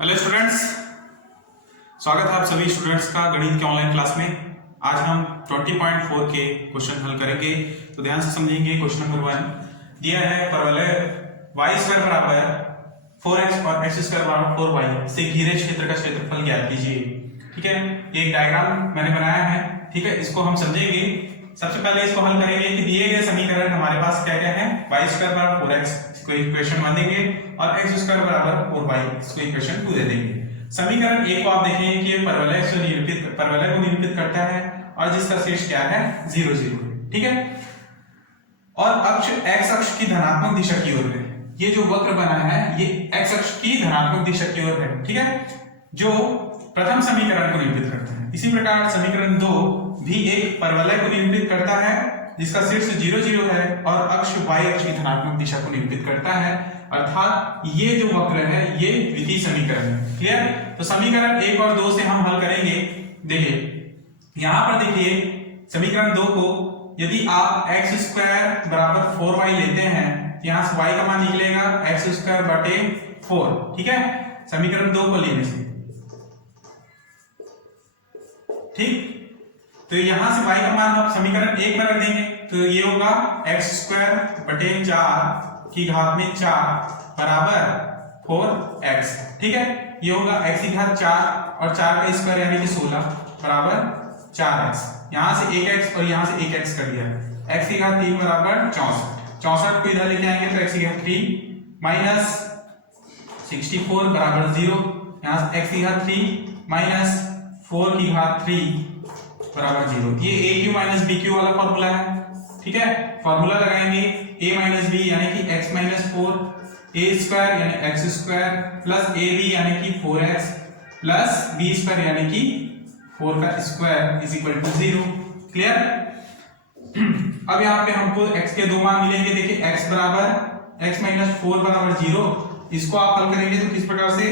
Hello students, स्वागत है आप सभी स्टूडेंट्स का गणित के ऑनलाइन क्लास में। आज हम 20.4 के क्वेश्चन हल करेंगे। तो ध्यान से समझेंगे। क्वेश्चन नंबर 1 दिया है, परवलय y स्क्वायर बराबर 4x और x स्क्वायर बराबर 4y से घिरे क्षेत्र का क्षेत्रफल ज्ञात कीजिए। ठीक है, एक डायग्राम मैंने बनाया है। ठीक है, इसको हम समझेंगे। सबसे पहले इसको हल करेंगे कि दिए गए समीकरण हमारे पास क्या क्या है। y स्क्वायर बराबर 4x को इक्वेशन 1 देंगे और x स्क्वायर बराबर 4y इसको इक्वेशन 2 दे देंगे। समीकरण 1 को आप देखेंगे कि ये परवलय को निरूपित करता है और जिसका शीर्ष क्या है 0 0। ठीक है, और अक्ष x अक्ष की धनात्मक दिशा की ओर है। ये जो वक्र बना है ये x अक्ष की धनात्मक दिशा की ओर है। ठीक है, जो प्रथम समीकरण को निरूपित करता है। इसी प्रकार समीकरण 2 भी एक परवलय को निरूपित करता है जिसका शीर्ष 0 0 है और अक्ष y अक्ष की धनात्मक दिशा को निरूपित करता है, अर्थात ये जो वक्र है ये द्वितीय समीकरण है। क्लियर? तो समीकरण 1 और 2 से हम हल करेंगे। देखिए यहां पर देखिए समीकरण 2 को यदि आप x स्क्वायर बराबर 4y लेते हैं तो यहां से y का मान निकलेगा x स्क्वायर बटे 4। ठीक है, समीकरण 2 को लेने से। ठीक, तो यहां से y का मान आप समीकरण 1 में रख देंगे तो ये होगा x स्क्वायर बटे 4 की घात में 4 बराबर 4x। ठीक है, ये होगा x की घात 4 और 4 का स्क्वायर यानी कि 16 बराबर 4x। यहां से 1x और यहां से 1x कर दिया। x की घात 3 बराबर 64 को इधर लेके आएंगे तो x की घात 3 माइनस 64 बराबर 0। यहां से x की घात 3 माइनस 4 की घात 3 बराबर 0। ये a q minus b q वाला फॉर्मूला है। ठीक है, फॉर्मूला लगाएंगे a माइनस बी यानी कि x माइनस 4, a स्क्वायर यानी x स्क्वायर प्लस ab यानी कि 4x प्लस b स्क्वायर यानी कि 4 का square is equal to 0। Clear? अब यहाँ पे हमको x के दो मान मिलेंगे। देखिए x बराबर x माइनस 4 बराबर 0। इसको आप हल करेंगे तो किस प्रकार से,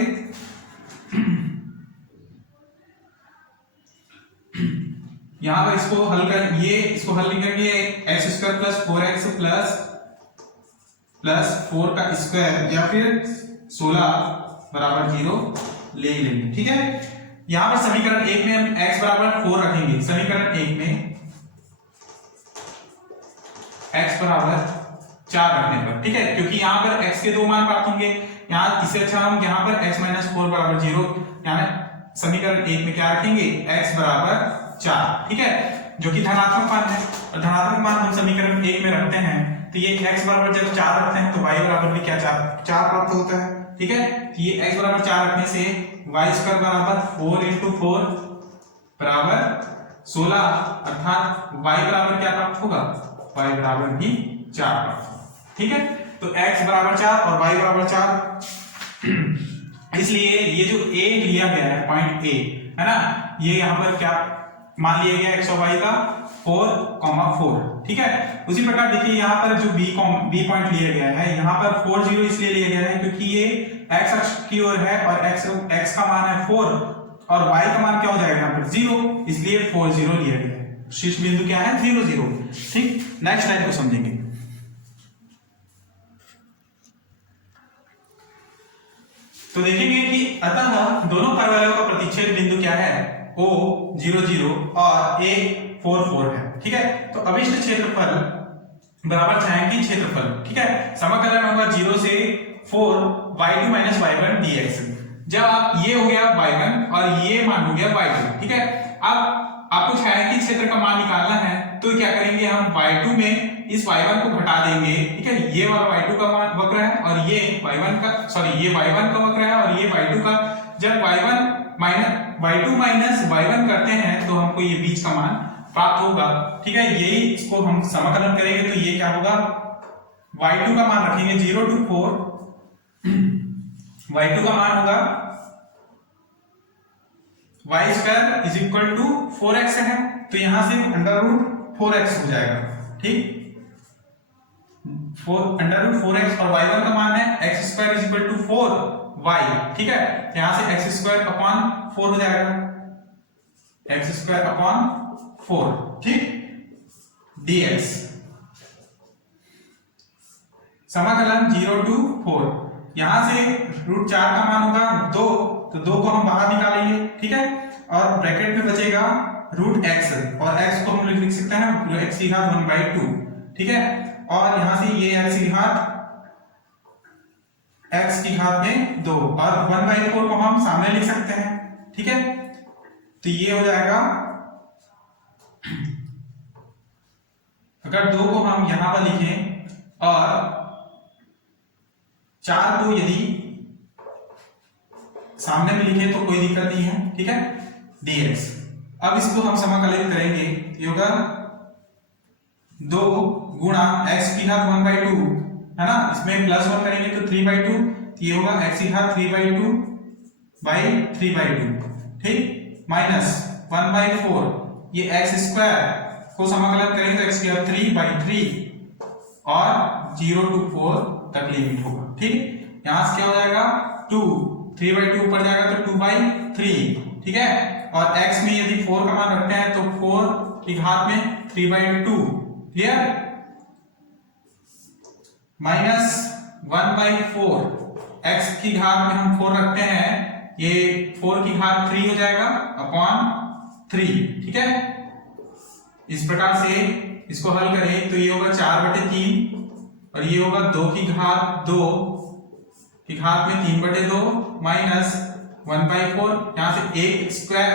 यहां पर इसको हल करेंगे x square plus 4x plus 4 का स्क्वायर या फिर 16 बराबर 0 ले लेंगे। ठीक है, यहां पर समीकरण 1 में हम x बराबर 4 रखेंगे। समीकरण 1 में x बराबर 4 रखने पर, ठीक है, क्योंकि यहां पर x के दो मान प्राप्त होंगे। यहां इससे अच्छा हम यहां पर x माइनस 4 बराबर 0 यानी समीकरण 1 में क्या रखेंगे x बराबर 4। ठीक है, जो कि धनात्मक मान है और धनात्मक मान हम समीकरण 1 में रखते हैं तो ये x बराबर जब 4 रखते हैं तो y बराबर भी क्या 4 प्राप्त होता है। ठीक है, तो ये x बराबर 4 रखने से y स्क्वायर बराबर 4 into 4 बराबर 16, अर्थात y बराबर क्या प्राप्त होगा, y बराबर भी 4 प्राप्त होगा। ठीक है, तो x बराबर 4 और y बराबर 4, इसलिए ये जो a लिया गया है पॉइंट a है ना, ये यहाँ पर क्या मान लिया गया x और y का 4,4। ठीक है, उसी प्रकार देखिए यहाँ पर जो b पॉइंट लिया गया है, यहाँ पर 4 0 इसलिए लिया गया है क्योंकि ये x अक्ष की ओर है और x का मान है 4 और y का मान क्या हो जाएगा यहाँ पर 0, इसलिए 4 0 लिया गया है। शीर्ष बिंदु क्या है 0 0। ठीक, नेक्स्ट लाइन को समझेंगे। तो देखेंगे कि अतः दोनों परवलयों का प्रतिच्छेद बिंदु क्या है, O 0 0 और A 4 4 है। ठीक है, तो अभिष्ट क्षेत्रफल बराबर छायांकित क्षेत्रफल। ठीक है, समाकलन होगा 0 से 4 y2 माइनस y1 dx। जब आप ये हो गया y1 और ये मान हो गया y2। ठीक है, अब आपको छायांकित क्षेत्र का मान निकालना है तो क्या करेंगे, हम y2 में इस y1 को घटा देंगे। ठीक है, ये वाला y2 का मान वक्र है और ये y1 का वक्र है और ये y2 का। जब y2 माइनस y1 करते हैं तो हमको ये बीच का मान प्राप्त होगा। ठीक है, यही इसको हम समाकलन करेंगे तो ये क्या होगा, y2 का मान रखेंगे 0 to 4, y2 का मान होगा y square is equal to 4x है तो यहां से अंडर रूट 4x हो जाएगा। ठीक, अंडर रूट 4x और y1 का मान है x square is equal to 4y। ठीक है, यहां से x स्क्वायर अपॉन 4 हो जाएगा, x स्क्वायर अपॉन 4। ठीक, dx समाकलन 0 to 4, यहां से √4 का मान होगा 2 तो 2 को हम बाहर निकालेंगे, ठीक है, और ब्रैकेट में बचेगा रूट एक्स, और x को हम लिख सकते हैं x की घात 1/2, ठीक है, और यहां से ये x की घात में 2, और 1/4 को हम सामने लिख सकते हैं, ठीक है, तो ये हो जाएगा, अगर 2 को हम यहां पर लिखें और 4 को यदि सामने में लिखें तो कोई दिक्कत नहीं है, ठीक है, dx। अब इसको हम समाकलित करेंगे, ये होगा 2 गुणा x की घात 1/2, है ना, इसमें +1 करेंगे तो 3/2, तो ये होगा x की घात 3/2 बाई 3/2, ठीक, माइनस 1/4, ये x स्क्वायर को समाकलन करेंगे तो x की घात 3/3 और 0 to 4 तक लिमिट होगा, ठीक, यहां से क्या हो जाएगा 2, 3/2 ऊपर जाएगा तो 2/3, ठीक है, और x में यदि 4 का मान रखते हैं तो 4 की घात में 3/2, क्लियर, माइनस 1/4, x की घात में हम 4 रखते हैं, ये 4 की घात 3 हो जाएगा अपॉन 3, ठीक है, इस प्रकार से इसको हल करें तो ये होगा 4/3 और ये होगा 2 की घात 2 की घात में 3/2 माइनस 1/4, यहां से 1 स्क्वायर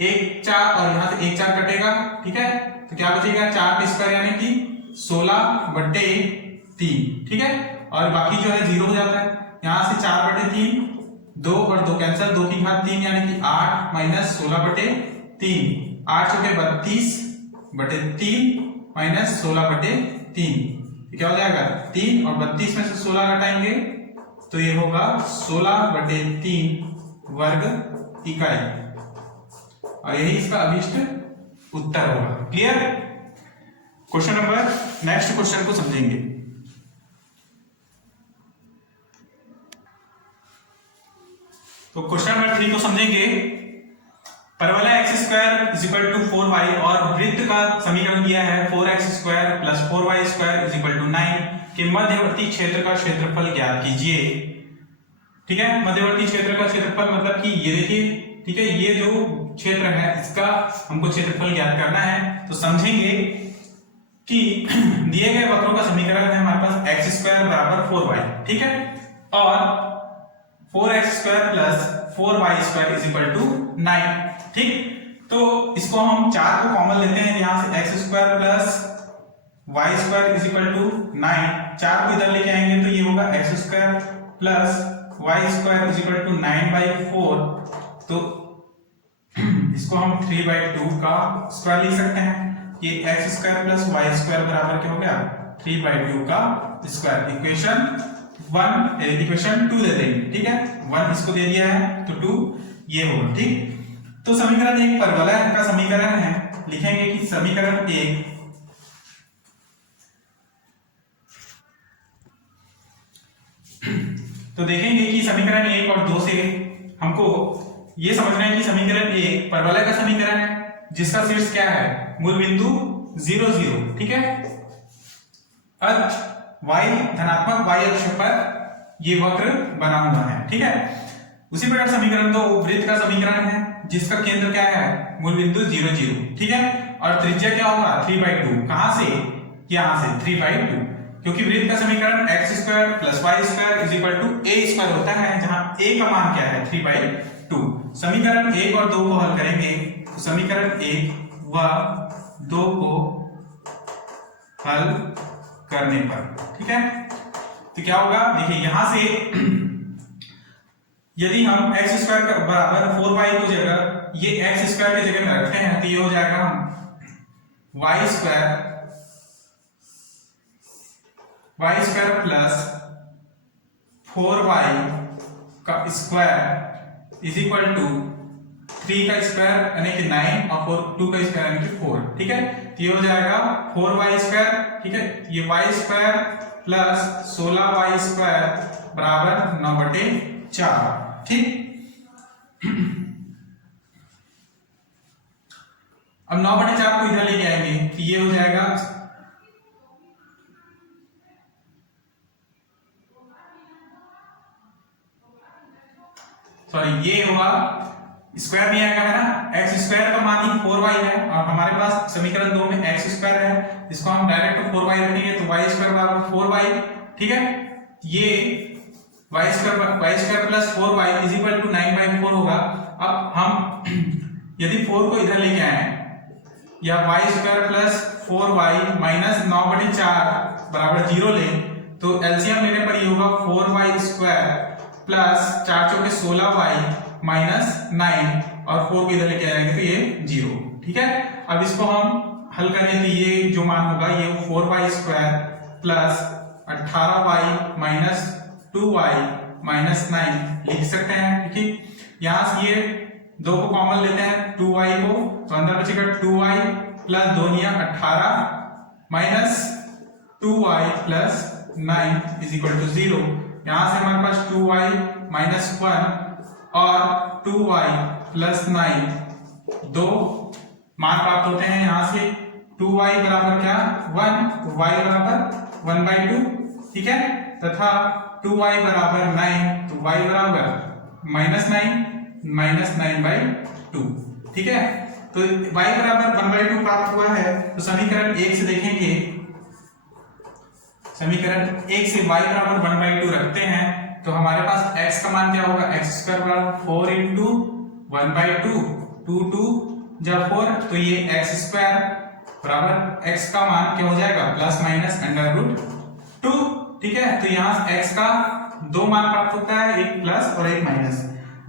1 4 और यहां से 1 4 कटेगा, ठीक है, तो क्या बचेगा 4 का स्क्वायर यानी कि 16/3, ठीक है, और बाकी जो है 0 हो जाता है, यहां से 4/3, 2 और 2 कैंसिल, 2 की घात 3 यानी कि 8 माइनस 16/3, 8 चौके 32/3 माइनस 16/3, क्या हो जाएगा 3 और 32 में से 16 घटाएंगे तो ये होगा 16/3 वर्ग इकाई, और यही इसका अभिष्ट उत्तर होगा, clear. Question number next question को समझेंगे। तो क्वेश्चन नंबर 3 को समझेंगे। परवलय x² = 4y और वृत्त का समीकरण दिया है 4x² + 4y² = 9 के मध्यवर्ती क्षेत्र का क्षेत्रफल ज्ञात कीजिए, ठीक है, मध्यवर्ती क्षेत्र का क्षेत्रफल मतलब कि ये देखिए, ठीक है, ये जो क्षेत्र है इसका हमको क्षेत्रफल ज्ञात करना है, तो समझेंगे कि दिए गए वक्रों का समीकरण है हमारे पास x² = 4y, ठीक है, और 4x² + 4y² = 9, ठीक, तो इसको हम 4 को कॉमन लेते हैं, यहां से x² + y² = 9, 4 को इधर लेके आएंगे तो ये होगा x² + y² = 9/4, तो इसको हम 3/2 का स्क्वायर लिख सकते हैं, ये x² + y² बराबर क्या हो गया 3/2 का स्क्वायर। इक्वेशन 2 दे देंगे, ठीक है, 1 इसको दे दिया है तो 2 ये होगा, ठीक, तो समीकरण 1 परवलय का समीकरण है, लिखेंगे कि समीकरण 1 तो देखेंगे कि समीकरण 1 और 2 से हमको ये समझना है कि समीकरण 1 परवलय का समीकरण है जिसका शीर्ष क्या है मूल बिंदु 0 0, ठीक है, अक्ष y धनात्मक y अक्ष पर ये वक्र बना हुआ है, ठीक है। उसी प्रकार समीकरण 2 वृत्त का समीकरण है जिसका केंद्र क्या है मूल बिंदु 0 0, ठीक है, और त्रिज्या क्या होगा 3/2, कहां से यहां से 3/2, क्योंकि वृत्त का समीकरण x² + y² = a² होता है, जहां a का मान क्या है 3/2। समीकरण 1 और 2 को हल करेंगे तो समीकरण 1 व 2 को हल करने पर, ठीक है, तो क्या होगा देखिए, यहां से यदि हम x² बराबर 4y को जगह ये x² की जगह में रखते हैं तो ये हो जाएगा हम y² + 4y का स्क्वायर = 3 का स्क्वायर यानी कि 9 और 2 का स्क्वायर यानी कि 4, ठीक है, तो ये हो जाएगा 4y², ठीक है, ये y² + 16y² = 9/4, ठीक। अब 9/4 को इधर लेके आएंगे तो ये हो जाएगा सॉरी ये होगा स्क्वायर नहीं आएगा, है ना, एक्स स्क्वायर का मान ही 4y है और हमारे पास समीकरण 2 में एक्स स्क्वायर है, इसको हम डायरेक्ट 4y रखेंगे तो y स्क्वायर बराबर 4y, ठीक है। ये y square plus 4y is equal to 9/4 होगा। अब हम यदि 4 को इधर लेके आए या y square plus 4y minus 9/4 बराबर 0 लें तो एलसीएम लेने पर ये होगा 4y स्क्वायर प्लस 4 चौके 16y माइनस 9 और 4 को इधर लेके आएंगे तो ये 0, ठीक है। अब इसको हम हल करें तो ये जो मान होगा ये 4y square plus 18y minus 2y minus 9 लिख सकते हैं, ठीक है। यहां से ये 2 को कॉमन लेते हैं 2y को, तो अंदर बचेगा 2y plus 2 18 minus 2y plus 9 is equal to 0। यहां से हमारे पास 2y माइनस 1 और 2y प्लस 9 दो मान प्राप्त होते हैं। यहां से 2y बराबर क्या 1, तो y बराबर 1/2, ठीक है, तथा 2y बराबर 9 तो y बराबर माइनस 9/2, ठीक है। तो y बराबर 1/2 प्राप्त हुआ है। तो समीकरण 1 से देखेंगे, समीकरण 1 से y बराबर 1/2 रखते हैं तो हमारे पास x का मान क्या होगा, x स्क्वायर बराबर 4 इंटू 1/2, 2 जब 4 तो ये x स्क्वायर बराबर x का मान क्या हो जाएगा प्लस माइनस √2, ठीक है। तो यहाँ x का दो मान प्राप्त होता है, एक प्लस और एक माइनस।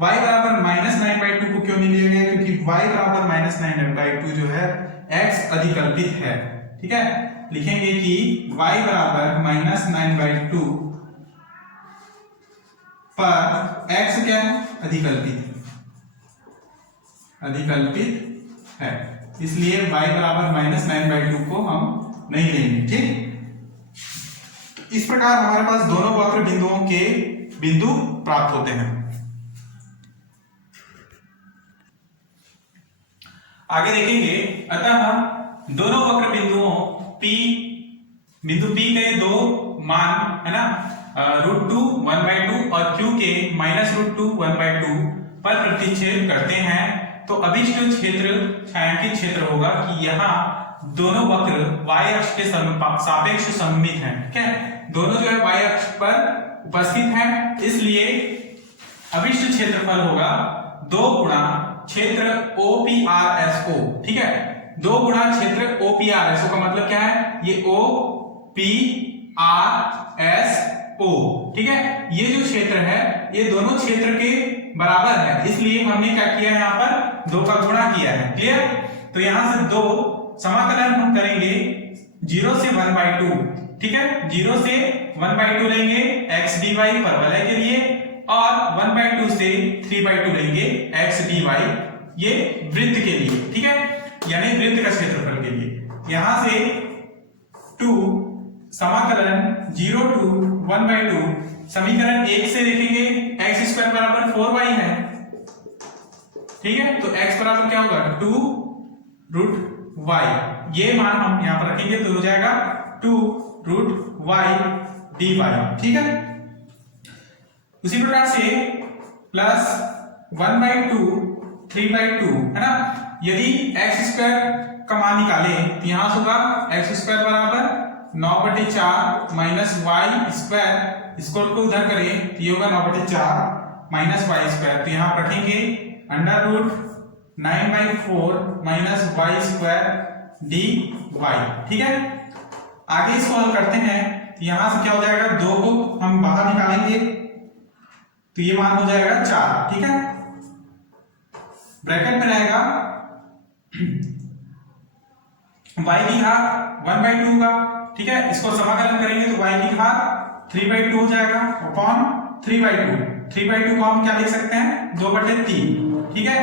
y बराबर -9/2 को क्यों नहीं लिया गया, क्योंकि y बराबर -9/2 जो है x अधिकल्पित है, ठीक है। लिखेंगे कि y बराबर -9/2 पर x क्या है अधिकल्पित है, इसलिए y बराबर -9/2 को हम नहीं लेंगे, ठीक। इस प्रकार हमारे पास दोनों वक्र बिंदुओं के बिंदु प्राप्त होते हैं। आगे देखेंगे, अतः दोनों वक्र बिंदुओं बिंदु P के दो मान है ना √2 1/2 और Q के -√2 1/2 पर प्रतिच्छेद करते हैं तो अभिष्ट क्षेत्र छायांकित क्षेत्र होगा कि यहाँ दोनों वक्र y अक्ष के सापेक्ष सममित हैं, ठीक है। दोनों जो है y अक्ष पर उपस्थित हैं, इसलिए अभिष्ट क्षेत्रफल होगा 2 गुणा क्षेत्र OPRSO, ठीक है। 2 गुणा क्षेत्र OPRSO का मतलब क्या है, ये OPRSO, ठीक है। ये जो क्षेत्र है ये दोनों क्षेत्र के बराबर है, इसलिए हमने क्या किया है, यहाँ पर 2 का गुणा किया है, क्लियर। तो यहां से 2 समाकलन हम करेंगे 0 से 1/2, ठीक है। 0 से 1/2 लेंगे x dy परवलय के लिए और 1/2 से 3/2 लेंगे x dy ये वृत्त के लिए, ठीक है, यानी वृत्त का क्षेत्रफल के लिए। यहां से 2 समाकलन 0 to 1/2 समीकरण 1 से देखेंगे x स्क्वायर बराबर 4y है, ठीक है। तो x बराबर क्या होगा 2√y, ये मान हम यहां पर रखेंगे तो हो जाएगा 2√y dy, ठीक है। उसी प्रकार से प्लस 1/2 3/2 है ना, यदि x स्क्वायर का मान निकालें तो यहां से होगा x स्क्वायर बराबर 9/4 माइनस y स्क्वायर, इसको उधर करें तो ये होगा 9/4 माइनस y स्क्वायर, तो यहां रखेंगे √9/4 माइनस y स्क्वायर dy, ठीक है। आगे इसको हल करते हैं तो यहां से क्या हो जाएगा, 2 को हम बाहर निकालेंगे तो ये मान हो जाएगा 4, ठीक है। ब्रैकेट में रहेगा y की घात 1/2 होगा, ठीक है। इसको समाकलन करेंगे तो y की घात 3/2 हो जाएगा अपॉन 3/2। 3/2 को हम क्या लिख सकते हैं 2/3, ठीक है।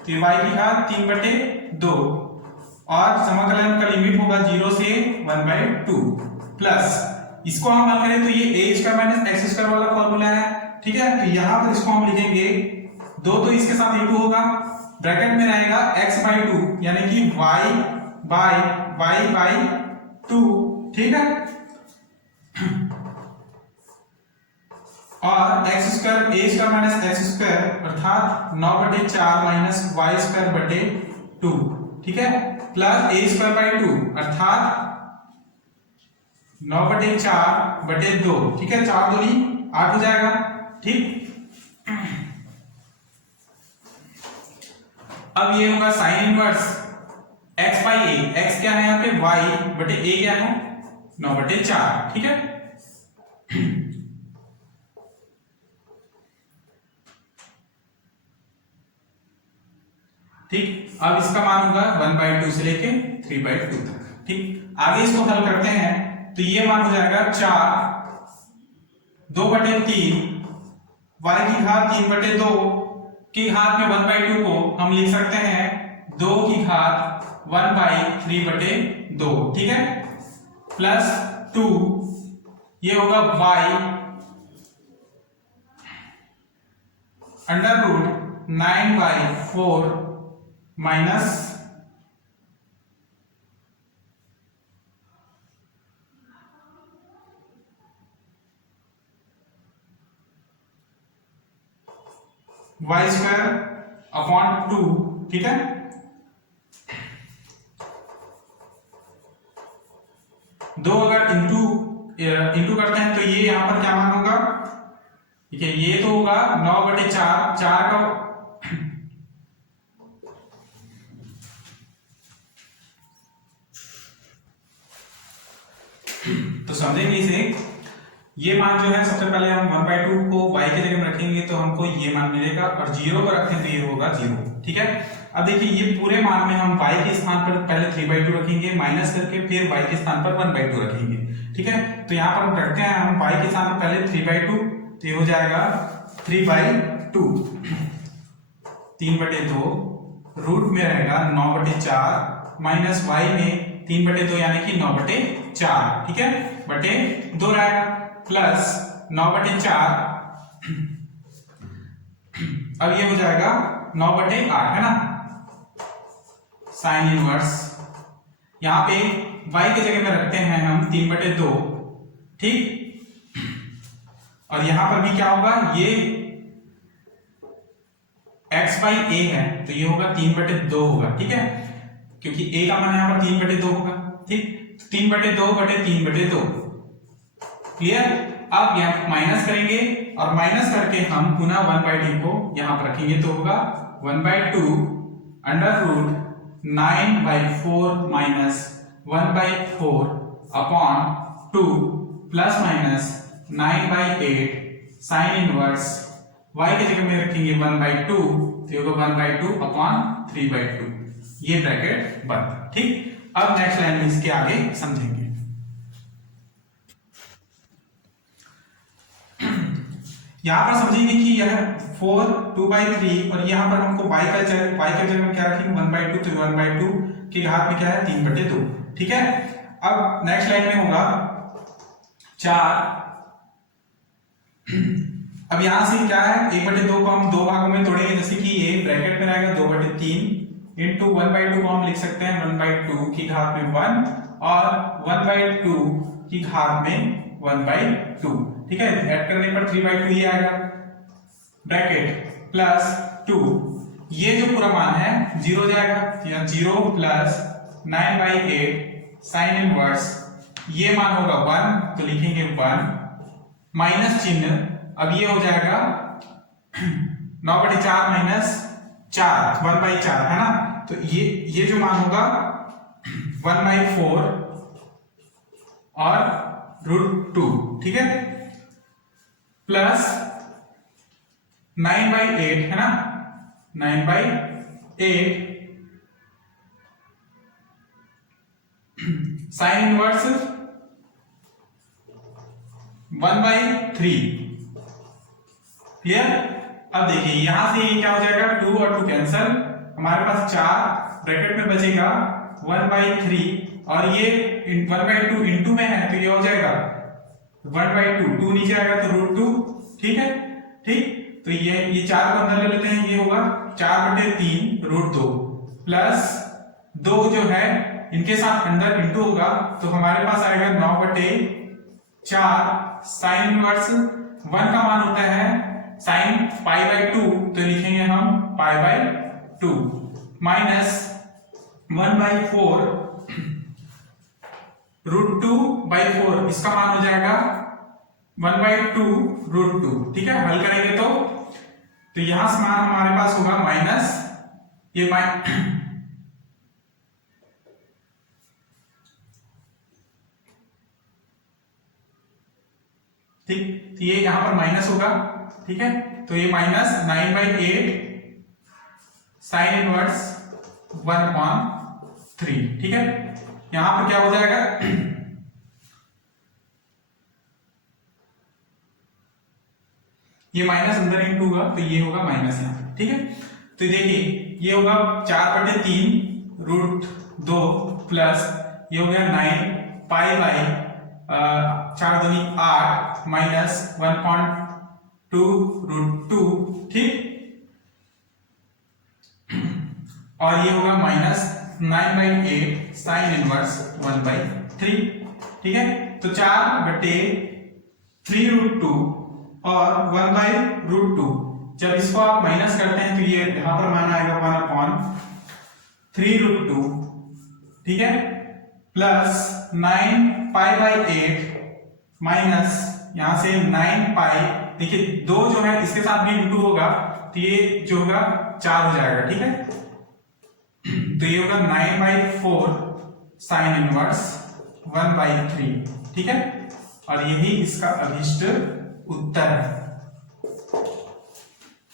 तो y की घात 3/2 और समाकलन का लिमिट होगा 0 से 1/2 प्लस इसको हम हल करें तो ये a square minus x square वाला फॉर्मूला है, ठीक है। तो यहां पर इसको हम लिखेंगे 2 तो इसके साथ इंटू होगा, ब्रैकेट में रहेगा x/2 यानी कि y/2, ठीक है। और एक्स स्क्वायर ए स्क्वायर माइनस एक्स स्क्वायर अर्थात 9/4 माइनस वाई स्क्वायर बटे 2, ठीक है, प्लस ए स्क्वायर बाई 2 अर्थात 9/4/2, ठीक है, 4 दूनी 8 हो जाएगा, ठीक। अब ये होगा sine inverse x by A, x क्या है यहाँ पे y बटे a क्या है 9/4, ठीक है। ठीक, अब इसका मान होगा 1/2 से लेके 3/2 तक, ठीक। आगे इसको हल करते हैं तो ये मान हो जाएगा 4 2/3 y की घात 3/2 की घात में 1/2 को हम लिख सकते हैं 2 की घात 1/3/2, ठीक है, प्लस 2 ये होगा y under root 9/4 minus y square upon 2, ठीक है। दो अगर इंटू करते हैं तो ये यहां पर क्या मान होगा, ठीक है, ये तो होगा 9/4, 4 का तो समझेंगे इसे। ये मान जो है सबसे पहले हम 1/2 को y की जगह में रखेंगे तो हमको ये मान मिलेगा, और 0 पर रखें तो ये होगा 0, ठीक है। अब देखिए ये पूरे मान में हम y के स्थान पर पहले 3/2 रखेंगे माइनस करके, फिर y के स्थान पर 1/2 रखेंगे, ठीक है। तो यहाँ पर हम रखते हैं हम y के स्थान पर पहले 3/2, तो ये हो जाएगा 3/2, 3/2 रूट में रहेगा 9/4 माइनस y में 3/2 यानी कि 9/4, ठीक है, बटे 2 रहेगा, प्लस 9/4 अब ये हो जाएगा 9/8, है ना। साइन इनवर्स यहां पे y की जगह में रखते हैं हम 3/2, ठीक, और यहां पर भी क्या होगा, ये x बाई a है तो ये होगा 3/2 होगा, ठीक है, क्योंकि a का मान यहां पर 3/2 होगा, ठीक, 3/2/3/2, क्लियर। अब यहां माइनस करेंगे और माइनस करके हम पुनः 1/2 को यहां पर रखेंगे तो होगा 1/2 under root 9/4 minus 1/4 upon 2 plus minus 9/8 sine inverse y की जगह में रखेंगे 1/2 तो होगा 1/2 अपॉन 3/2, ये ब्रैकेट बंद, ठीक। अब नेक्स्ट लाइन में इसके आगे समझेंगे। यहां पर समझेंगे कि यह 4 2/3 और यहां पर हमको y का जगह में क्या रखेंगे 1/2, तो 1/2 की घात में क्या है 3/2, ठीक है। अब नेक्स्ट लाइन में होगा 4, अब यहां से क्या है 1/2 को हम दो भागों में तोड़ेंगे, जैसे कि ये ब्रैकेट में रहेगा 2/3 इंटू 1/2 को हम लिख सकते हैं 1/2 की घात में 1 और 1/2 की घात में 1/2, ठीक है, ऐड करने पर 3/2 ये आएगा, ब्रैकेट प्लस 2 ये जो पूरा मान है 0 जाएगा, या 0 प्लस 9/8 साइन इनवर्स ये मान होगा 1 तो लिखेंगे 1 माइनस चिन्ह, अब ये हो जाएगा 9/4 माइनस 4 1/4, है ना, तो ये जो मान होगा 1/4 और √2, ठीक है, प्लस 9/8, है ना, 9/8 साइन इनवर्स 1/3, क्लियर। अब देखिए यहां से ये क्या हो जाएगा 2 और 2 कैंसल, हमारे पास 4 ब्रैकेट में बचेगा 1/3 और ये 1/2 इंटू में है तो ये हो जाएगा 1/2, 2 नीचे आएगा तो √2, ठीक है, ठीक, तो ये 4 को अंदर ले लेते हैं, ये होगा 4/3 √2 प्लस 2 जो है इनके साथ अंदर इंटू होगा तो हमारे पास आएगा 9/4 साइन इनवर्स 1 का मान होता है साइन पाई बाई 2, तो लिखेंगे हम पाई बाई 2 माइनस 1/4 √2/4, इसका मान हो जाएगा 1/2 √2। ठीक है, हल करेंगे तो यहां से मान हमारे पास होगा माइनस ये ठीक, तो ये यहां पर माइनस होगा। ठीक है, तो ये माइनस 9/8 साइन इनवर्स 1/3। ठीक है, यहां पर क्या हो जाएगा ये माइनस अंदर इंटू होगा, तो ये होगा माइनस यहाँ। ठीक है, तो देखिए ये होगा 4/3 √2 प्लस ये हो गया 9 पाई बाई 4 दूनी 8 माइनस 1.2 √2। ठीक, और ये होगा माइनस 9/8 साइन इनवर्स 1/3। ठीक है, तो 4/3 √2 और 1/√2, जब इसको आप माइनस करते हैं तो ये यहां पर मान आएगा 1/3 √2। ठीक है, प्लस 9 पाई बाई 8 माइनस यहां से 9 पाई, देखिए 2 जो है इसके साथ भी इंटू होगा, तो ये जो होगा 4 हो जाएगा। ठीक है, तो ये होगा 9/4 साइन इनवर्स 1/3। ठीक है, और यही इसका अभिष्ट उत्तर है।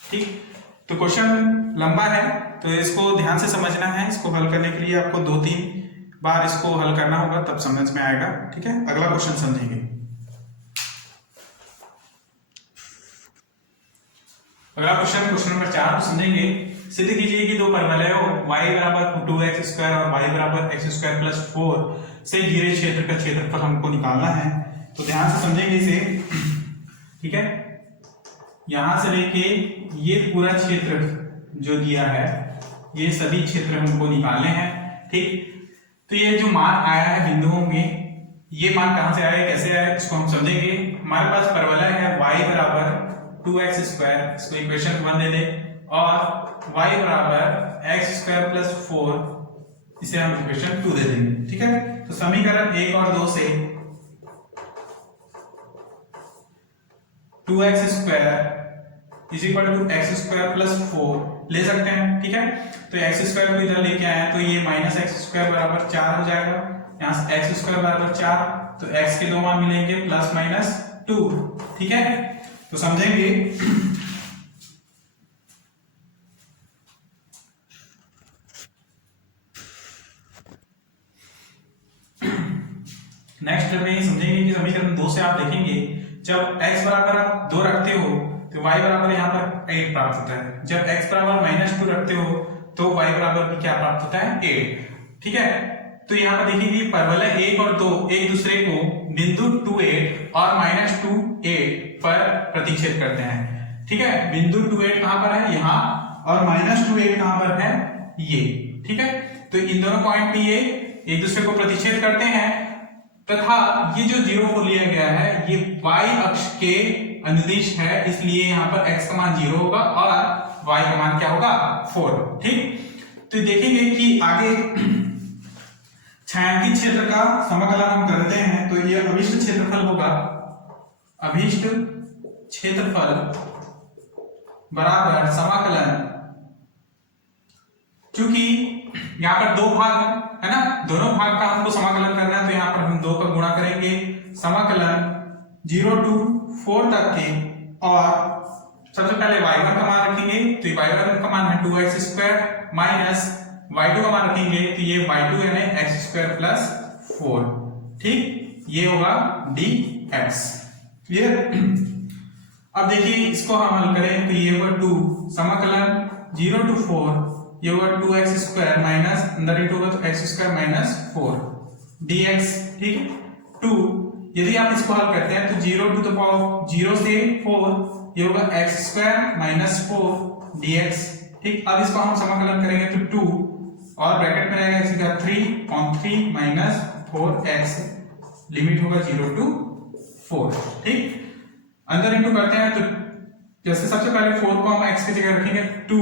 ठीक, तो क्वेश्चन लंबा है, तो इसको ध्यान से समझना है। इसको हल करने के लिए आपको 2-3 बार इसको हल करना होगा, तब समझ में आएगा। ठीक है, अगला क्वेश्चन समझेंगे। अगला क्वेश्चन नंबर 4 समझेंगे। सिद्ध कीजिए कि दो परवलयों y बराबर 2x² और y बराबर x² + 4 से घिरे क्षेत्र का क्षेत्रफल हमको निकालना है। तो ध्यान से समझेंगे इसे। ठीक है, यहां से लेके ये पूरा क्षेत्र जो दिया है, ये सभी क्षेत्र हमको निकालने हैं। ठीक, तो ये जो मान आया है बिंदुओं में, ये मान कहां से आया, कैसे आया, इसको हम समझेंगे। हमारे पास परवलय है y बराबर 2x², इसको इक्वेशन 1 दे दे, और y बराबर x² + 4, इसे हम इक्वेशन 2 दे देंगे। ठीक है, तो समीकरण 1 और 2 से 2x² = x² + 4 ले सकते हैं। ठीक है, तो x² को इधर लेके आए तो ये -x² बराबर 4 हो जाएगा। यहाँ से x² बराबर 4, तो x के 2 मान मिलेंगे +-2। ठीक है, तो समझेंगे। नेक्स्ट में समझेंगे कि समीकरण 2 से आप देखेंगे, जब x बराबर आप 2 रखते हो तो y बराबर यहाँ पर 8 प्राप्त होता है। जब x बराबर -2 रखते हो तो y बराबर भी क्या प्राप्त होता है, 8। ठीक है, तो यहाँ पर देखिए कि परवलय 1 और 2 एक दूसरे को बिंदु 2,8 और -2,8 पर प्रतिच्छेद करते हैं। ठीक है, बिंदु 2,8 कहां पर है, यहाँ, और -2,8 कहां पर है, ये। ठीक है, तो इन दोनों पॉइंट पे ये एक दूसरे को प्रतिच्छेद करते हैं, तथा ये जो 0 लिया गया है ये y अक्ष के अनुदिश है, इसलिए यहाँ पर x का मान 0 होगा और y का मान क्या होगा, 4। ठीक, तो देखेंगे कि आगे छायांकित क्षेत्र का समाकलन हम करते हैं, तो ये अभिष्ट क्षेत्रफल होगा। अभिष्ट क्षेत्रफल बराबर समाकलन, क्योंकि यहाँ पर 2 भाग है ना, दोनों भाग का हमको समाकलन करना है, तो यहाँ पर हम 2 का गुणा करेंगे। समाकलन 0 to 4 तक के, और सबसे पहले y1 का मान रखेंगे, तो y1 का मान है 2x² माइनस y2 का मान रखेंगे, तो ये y2 यानी x² + 4। ठीक, ये होगा dx। क्लियर। अब देखिए इसको हम हल करें, तो ये होगा 2 समाकलन 0 to 4, ये होगा 2x² माइनस अंदर इंटू होगा तो x² - 4 dx। ठीक, 2 यदि आप इसको हल करते हैं तो 0 to the power 0 से 4, ये होगा x² - 4 dx। ठीक, अब इसको हम समाकलन करेंगे तो 2 और ब्रैकेट में रहेगा इसका 3/3 - 4x, लिमिट होगा 0 to 4। ठीक, अंदर इंटू करते हैं तो जैसे सबसे पहले 4 को हम x की जगह रखेंगे 2,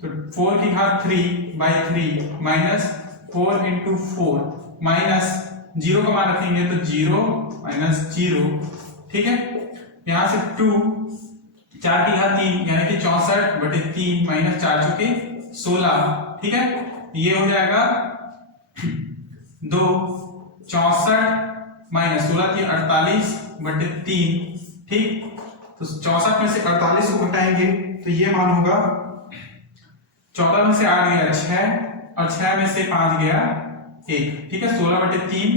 तो 4 की घात 3/3 माइनस 4 इंटू 4 माइनस 0 का मान रखेंगे तो 0 माइनस 0, ठीक है। यहां से 2 4 की घात 3 यानी कि 64/3 माइनस 4 चुके 16, ठीक है। ये हो जाएगा 2 64 माइनस 16 की 48/3, ठीक। तो 64 में से 48 को घटाएंगे तो ये मान होगा 14 में से 8 गया 6 और 6 में से 5 गया 1, ठीक है। 16/3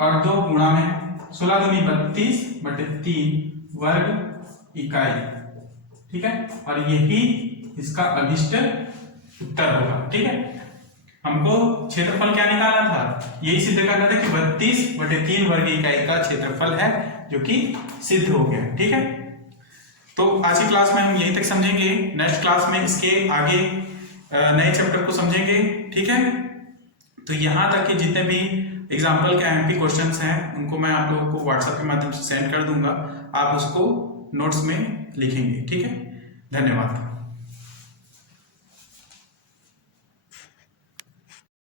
और 2 गुणा में 16 दूनी 32/3 वर्ग इकाई, ठीक है। और यही इसका अभिष्ट उत्तर होगा, ठीक है। हमको क्षेत्रफल क्या निकालना था, यही सिद्ध करना था कि 32/3 वर्ग इकाई का क्षेत्रफल है, जो कि सिद्ध हो गया, ठीक है। तो आज की क्लास में हम यहीं तक समझेंगे। नेक्स्ट क्लास में इसके आगे नए चैप्टर को समझेंगे, ठीक है। तो यहाँ तक के जितने भी एग्जाम्पल के एमपी क्वेश्चंस हैं उनको मैं आप लोगों को व्हाट्सएप के माध्यम से सेंड कर दूंगा, आप उसको नोट्स में लिखेंगे, ठीक है। धन्यवाद।